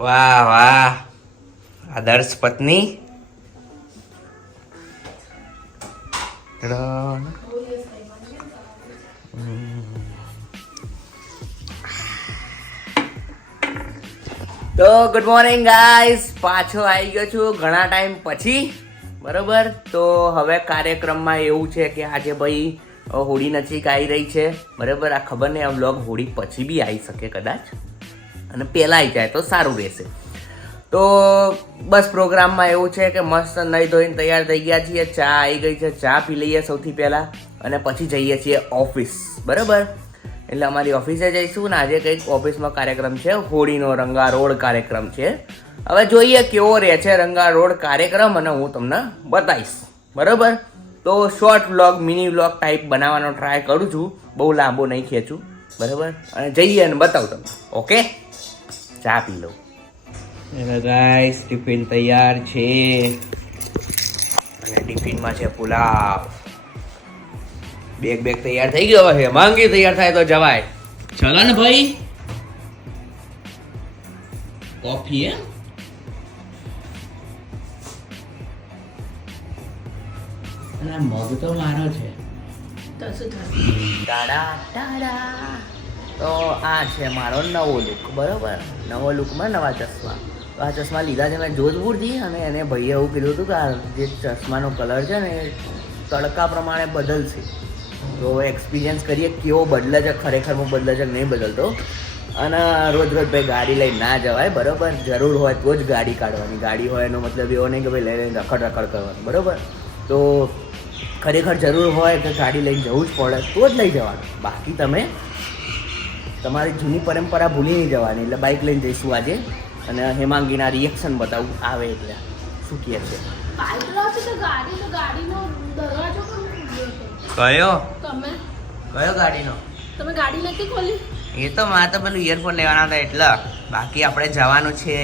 વાહ વાહ આદર્શ પત્ની. તો ગુડ મોર્નિંગ ગાઈસ, પાછો આવી ગયો છું ઘણા ટાઈમ પછી. બરોબર, તો હવે કાર્યક્રમમાં એવું છે કે આજે ભાઈ હોળી નજીક આવી રહી છે. બરાબર, આ ખબર નહીં આ વ્લોગ હોળી પછી બી આવી શકે કદાચ, અને પહેલાં આવી જાય તો સારું રહેશે. તો બસ પ્રોગ્રામમાં એવું છે કે મસ્ત નહીં ધોઈને તૈયાર થઈ ગયા છીએ, ચા આવી ગઈ છે, ચા પી લઈએ સૌથી પહેલાં, અને પછી જઈએ છીએ ઓફિસ. બરાબર, એટલે અમારી ઓફિસે જઈશું ને આજે કંઈક ઓફિસમાં કાર્યક્રમ છે, હોળીનો રંગારોળ કાર્યક્રમ છે. હવે જોઈએ કેવો રહે છે રંગારોળ કાર્યક્રમ, અને હું તમને બતાવીશ. બરાબર, તો short vlog, mini vlog type બનાવવાનો ટ્રાય કરું છું, બહુ લાંબો નહીં ખેંચું. બરાબર, અને જઈએ અને બતાવું તમને. ઓકે, ચા પી લઉં. ગાઈસ, ટિફિન તૈયાર છે, અને ટિફિનમાં છે પુલાવ. બેગ તૈયાર થઈ ગયો છે, માંગી તૈયાર થાય તો જવાય. ચલો ને ભાઈ, કોફી હે. અને મગ તો મારો છે. તો શું થાય? તો આ છે મારો નવો લુક. બરોબર, નવો લુકમાં નવા ચશ્મા. તો આ ચશ્મા લીધા છે મેં જોધપુરથી, અને એને ભાઈએ એવું કીધું હતું કે આ જે ચશ્માનો કલર છે ને એ તડકા પ્રમાણે બદલશે. તો એક્સપિરિયન્સ કરીએ કેવો બદલે છે, ખરેખરમાં બદલે છે નહીં બદલતો. અને રોજ ભાઈ ગાડી લઈને ના જવાય. બરાબર, જરૂર હોય તો જ ગાડી કાઢવાની. ગાડી હોય એનો મતલબ એવો નહીં કે ભાઈ લઈને રખડ કરવાનું. બરાબર, તો ખરેખર જરૂર હોય કે ગાડી લઈને જવું જ પડે તો જ લઈ જવાનું. બાકી તમે તમારી જૂની પરંપરા ભૂલી નહીં જવાની. એટલે બાઇક લઈને જઈશું આજે, અને હેમાંગીના રિએક્શન બતાવું આવે એટલે શું કહે છે. કયો ગાડીનો? તમે ગાડી નથી ખોલી? એ તો મારે તો પેલું ઇયરફોન લેવાના હતા એટલે. બાકી આપણે જવાનું છે.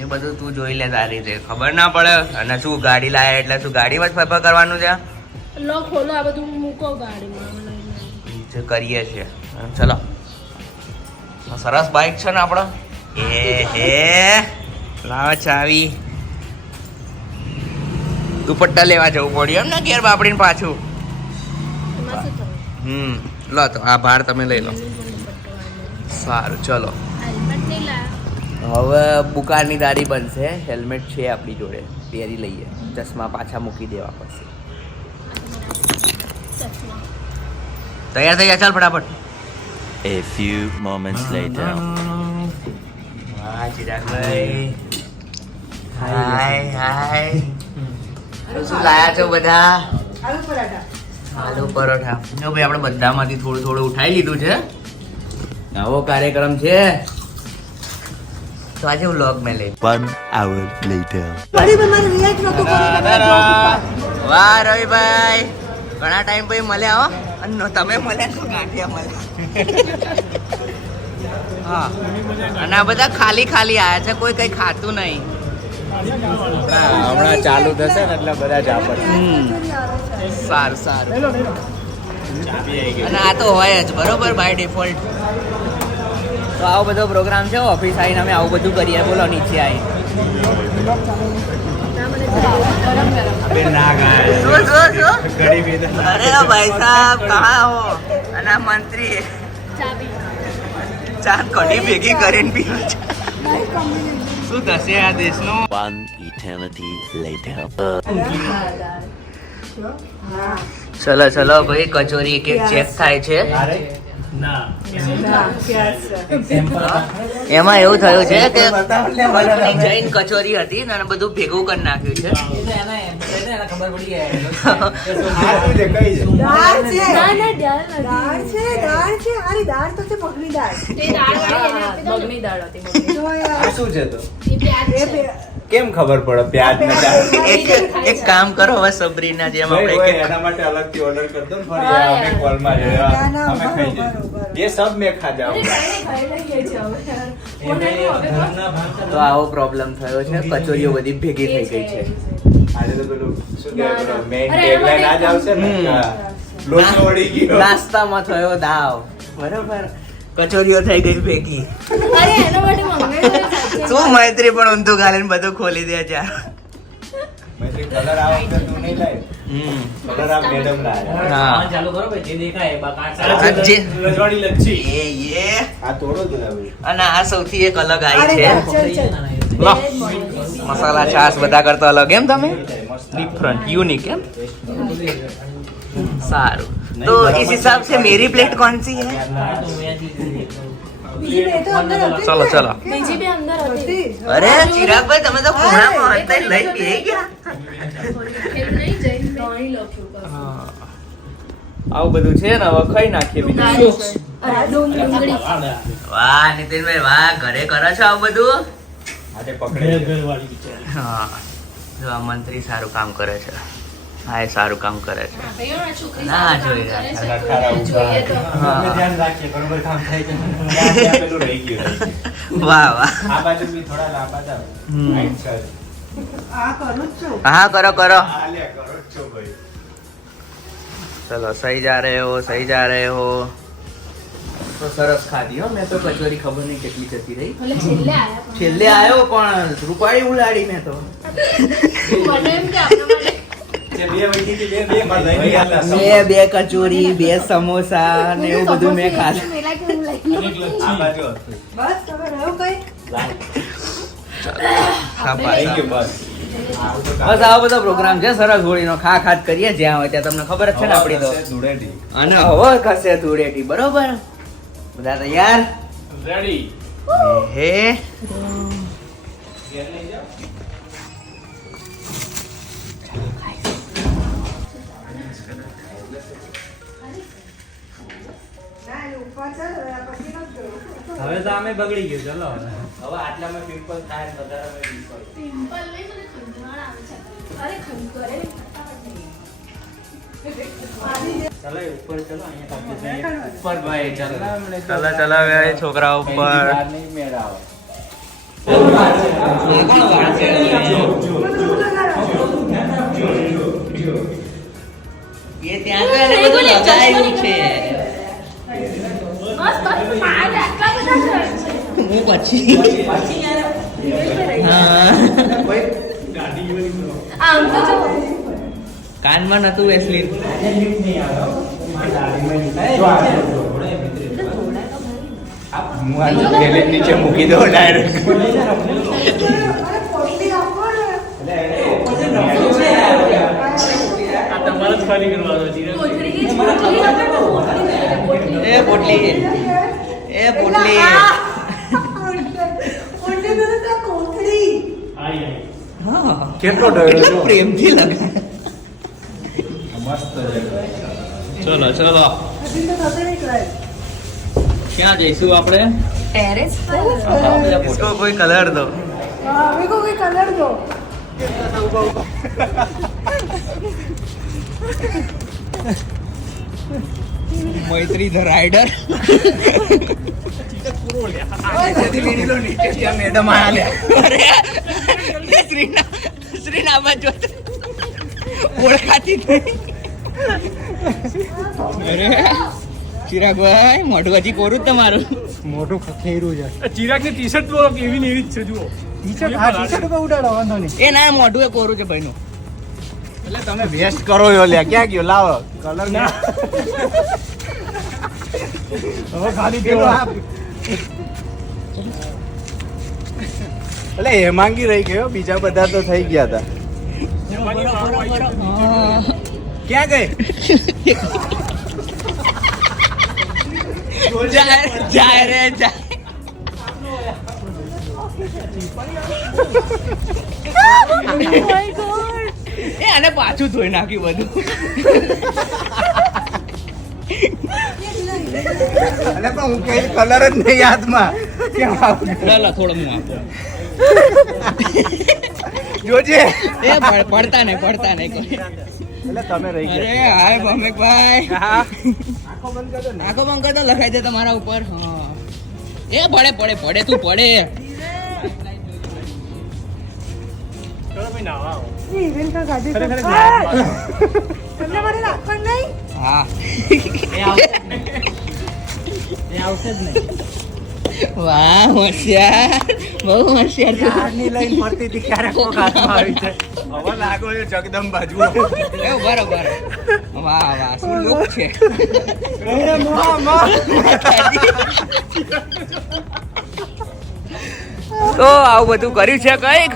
એ બધું તું જોઈ લે તારી રીતે, ખબર ના પડે. અને શું ગાડી લાયા એટલે શું ગાડીમાં જ ફરફર કરવાનું છે? લો ખોલો, આ બધું મૂકો ગાડીમાં. જે કરીએ છીએ, ચલો. સરસ બાઇક છે ને આપણો. એ લાવ ચાવી. દુપટ્ટા લેવા જવું પડ્યું એમ ને ઘેર બાપડીને પાછું. લો તો આ ભાર તમે લઈ લો. સારું, ચલો. હવે બુકારની દારી બનશે. હેલ્મેટ છે આપણી જોડે, પહેરી લઈએ. ચશ્મા પાછા મૂકી દેવા પડશે. તૈયાર થઈ ગયા, ચાલ ફટાફટ. A few moments later. વાહ ચિરાગભાઈ, હાય. શું લાયા છો બધા? આલુ પરોઠા. જો ભાઈ આપણે બધામાંથી થોડું ઉઠાઈ લીધું છે. નવો કાર્યક્રમ છે તો આજે વ્લોગ મેં લઈ. 1 hour later. વાહ રવિભાઈ, ઘણા ટાઈમ પછી મળ્યા હો. અને તમે મળ્યા તો ગાંઠિયા મળ્યા. હા, અને આ બધા ખાલી આયા છે, કોઈ કઈ ખાતું નહીં. હમણાં ચાલુ થશે ને એટલે બધા જ આપે. સારું. અને આ તો હોય જ, બરોબર, બાય ડિફોલ્ટ. તો આવો બધો પ્રોગ્રામ છે. ઓફિસ આવીને અમે આવું બધું કરીએ. બોલો, નીચે આવી અરે ભાઈ સાહેબ કહા હો? અને આ મંત્રી ચાર કઢી ભેગી કરીને પી. શું થશે આ દેશનું? 1 eternity later. ચલો ભાઈ, કચોરી એક ચેક થાય છે. એમાં એવું થયું છે કે જૈન કચોરી હતી ને બધું ભેગું કરી નાખ્યું છે. શું છે તો કેમ ખબર પડે પ્યાજ ને દાળ? એક કામ કરો, હવે સબરીના જેમ આપણે એના માટે અલગથી ઓર્ડર કર દો. ફરી અમે કોલમાં અમે ખાઈ જઈએ. ये सब मैं खा जाऊंगा. તો આવો પ્રોબ્લેમ થયો છે. કચોરીઓ બધી ભેગી થઈ ગઈ છે. આજે તો પેલું શું કહેવાય, મેઇન ડેડલાઈન આજ આવશે ને. લોચો વળી ગયો. નાસ્તામાં થયો દાવ. બરોબર, કચોરીઓ થઈ ગઈ ભેગી. અરે એના માટે મંગાવ્યું છે. શું મૈત્રી પણ ઊંધું ગાલીને બધું ખોલી દે છે. મૈત્રી કલર આ વખતે તું નહીં લાય. કલર આ મેડમ લાયા. હા. ચાલુ કરો ભાઈ જે દેખાય એ બાકા આજે રજવાડી લચ્છી એ આ તોડો જ ના ભાઈ. અને આ સૌથી એક અલગ આવી છે લો. મસાલા છાસ બધા કરતા અલગ એમ તમે મસ્ત. डिफरेंट यूनिक है सारू तो इस हिसाब से मेरी प्लेट कौन सी है चलो चलो બીજી બી અંદર હતી. अरे चिराग भाई તમે તો ખૂણામાં હતા લઈ બે ગયા એમ નહીં જઈને પાણી લખ્યું બસ. આવું બધું છે ને હવે ખાઈ નાખીએ બીજું અરે ડુંગળી. વાહ નીતિનભાઈ વાહ ઘરે કરો છો આવું બધું હાથે પકડે છે. હા જો આ મંત્રી સારું કામ કરે છે હા એ સારું કામ કરે છે ભાઈઓ આ છોકરી ના, સારું કામ જોઈ કરે છે. રહ્યા. ખારા જોઈએ તો. હા. ધ્યાન રાખીએ બરોબર કામ થાય છે ત્યાં પેલું રહી ગયું. વાહ વાહ આ બાજુ બી થોડા લાંબા જાવ. હમ. Right side. હા કરો કરો આ લે કરો જ છો ભાઈ. चलो सही जा रहे हो सही जा रहे हो तो સરસ ખાધી હો મેં તો કચોરી ખબર નહીં કેટલી જતી રહી ભલે છેલ્લે આયા પણ. છેલ્લે આવ્યો પણ રૂપાળી ઉલાડી મેં તો મને એમ કે આપણા માટે જે બે વહીથી થી બે માં લઈ ગયા હતા. બે કચોરી બે સમોસા ને એવું બધું મેં ખાધું મેલા કે હું લઈ લઉં. આ બાજુ હતું. થઈ ગયું બસ. બસ આવો બધો પ્રોગ્રામ છે સરસ હોળીનો ખા ખાત કરીએ જ્યાં હોય ત્યાં તમને ખબર જ છે ને આપણી તો ધૂળેટી. અને હવે કશે ધૂળેટી બરોબર બધા તૈયાર રેડી હે હવે તો અમે બગડી ગયું ચલો હવે આટલામાં પિમ્પલ થાય વધારામાં પિમ્પલ પિમ્પલ નહીં મને ખંજવાળ આવે છે. અરે ખંજવાળ એ ફટાફટ નહીં. ચલો ઉપર ચલો અહીંયા કાપી દઈએ. ઉપર ભાઈ ચાલો ચલાવે છોકરા ઉપર બહાર નહીં મેળ આવે. એ ત્યાં તો એને બધું લગાવ્યું છે બસ બસ પાંચ આટલા બધા ઘર છે. હું પછી હા આમ તો જો કાનમાં નતું વેસલીન હું આ થેલી નીચે મૂકી દઉં ડાયરેક્ટ. આ તમારે જ ખાલી કરવાનો છે કોથળી કે છોકરી લગન તો કોથળી એ પોટલી એ પોટલી આઈ હા કેટલો ડરો કેટલા છો. પ્રેમથી લગાય મસ્ત છે. ચલો ચલો ક્યાં જઈશું આપણે ટેરેસ इसको कोई कलर दो मैत्री ધ રાઇડર મેડમ શ્રીના બાજુ ઓળખાતી અરે ચિરાગભાઈ મોઢું હજી કોરું જ તમારું મોટું ખખેરું છે ચિરાગ ની ટી-શર્ટ તો એવી ને એવી જ છે જુઓ ટી-શર્ટ ઉપર ઉડાડો વાંધો નહીં એ ના મોઢું એ કોરું છે ભાઈનું એટલે તમે વેસ્ટ કરો છો લ્યા. ક્યાં ગયો લાવો કલર ના. હવે ખાલી પેલો આ એટલે હેમાંગી રહી ગયો બીજા બધા તો થઈ ગયા હતા. ક્યાં ગઈ? જાય રે જાય એ આને પાછું ધોઈ નાખ્યું બધું અલે પણ હું કઈ કલર જ નહીં હાથમાં. કેમ આવું? ચાલો થોડો હું આપું જોજે. એ પડતા નહીં કોઈ એટલે તમે રહી અરે ગયા. હાય ભૌમિકભાઈ આંખો બંધ કરજો ને. આંખો બંધ કર તો લખાઈ દે તમારા ઉપર હા એ પડે તું પડે ચલો ભાઈ નાવા આવો. હા એ આવો. એ આવશે જ નહીં. વાહ હોશિયાર, બહુ હોશિયાર તું. ક્યારની લઈને ફરતી હતી, ક્યારે કોક હાથમાં આવી જાય. હવે લાગો છે જગદંબા જુઓ. એવું બરોબર. વાહ વાહ શું લુક છે. અરે મોહ, મોહ. તો આવું બધું કર્યું છે કઈક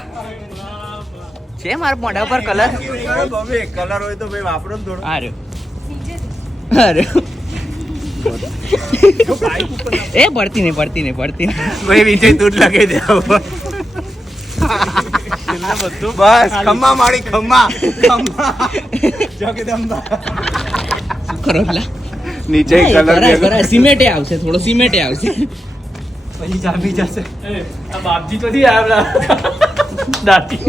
છે મારા મોઢા પર કલર. કલર હોય તો ભાઈ વાપરો ને થોડો. અરે અરે એ પડતી નહીં પડતી નહીં પડતી નહીં. ભાઈ વિજય તું જ લગાઈ દે હવે. બસ ખમ્મા મારી ખમ્મા જગદંબા. શું કરો પેલા? નીચે કલર સિમેન્ટે આવશે, થોડો સિમેન્ટે આવશે. પછી જામી જશે. આ બાપજી તો નહીં આવ્યા દાટી.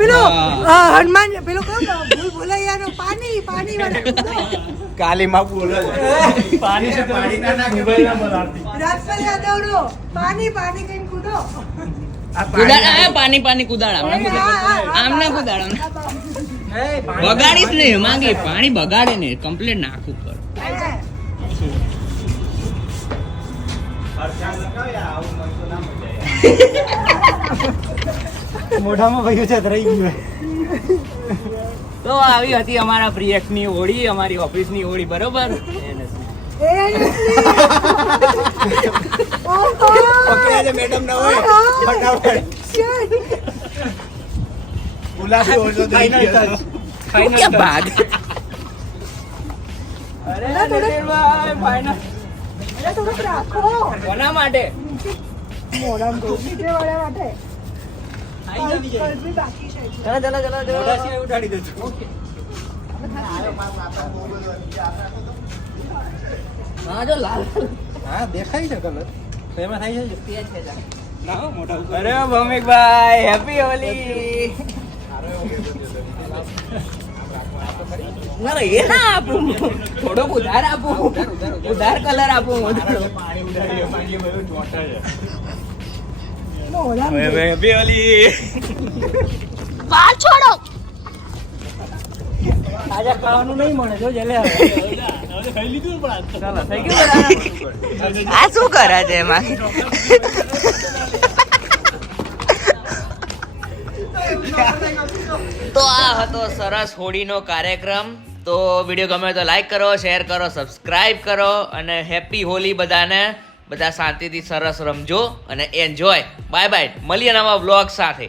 હનુમાન પેલો ભૂલ ભૂલૈયાનો પાણી પાણી કાલી માં બોલે છે. પાણી છે પાણી ના નાખે. દુબઈ ના બનાવતી. રાજપાલ યાદવનો પાણી પાણી કઈ કૂદો પાણી પાણી કુદાડ આમને કુદાડ બગાડીશ નહીં માંગી પાણી બગાડે ને કમ્પ્લેટ નાખવું કર. મોઢામાં ભાઈઓ છે રહી ગયું. તો આવી હતી અમારા પ્રિયક્ષ ની હોળી, અમારી ઓફિસ ની હોળી, બરોબર. પકડ્યા છે મેડમ ના હોય ફટાફટ. ગુલાબી ઓછો થઈ ગયો. ક્યાં ભાગ. થોડુંક રાખો કોના માટે? નીચે વાળા માટે કલ્પી બાકી છે ચલો ચલો ચલો ચલો. ઉઠાડી દેજો. હા જો લાલ હા દેખાય છે કલર. તો એમાં થાય છે. અરે ભૌમિકભાઈ હેપી હોલી. ના એ ના આપું, થોડોક ઉધાર આપું, ઉધાર કલર આપું. પાણી ઉડાડીએ પાણી બધું ચોંટા છે. હેપી હોલી. બાર છોડો. આજે ખાવાનું નહીં મળે જો જલે આવે. હવે ખાઈ લીધું ને પણ આજ તો. ચાલો થઈ ગયું બરાબર. આ શું કરે છે એમાં? તો આ હતો સરસ હોળીનો કાર્યક્રમ. તો વિડીયો ગમે તો લાઈક કરો, શેર કરો, સબસ્ક્રાઇબ કરો અને હેપી હોલી બધાને. બધા શાંતિથી સરસ રમજો અને એન્જોય. બાય બાય, મળીએ નવા વ્લોગ સાથે.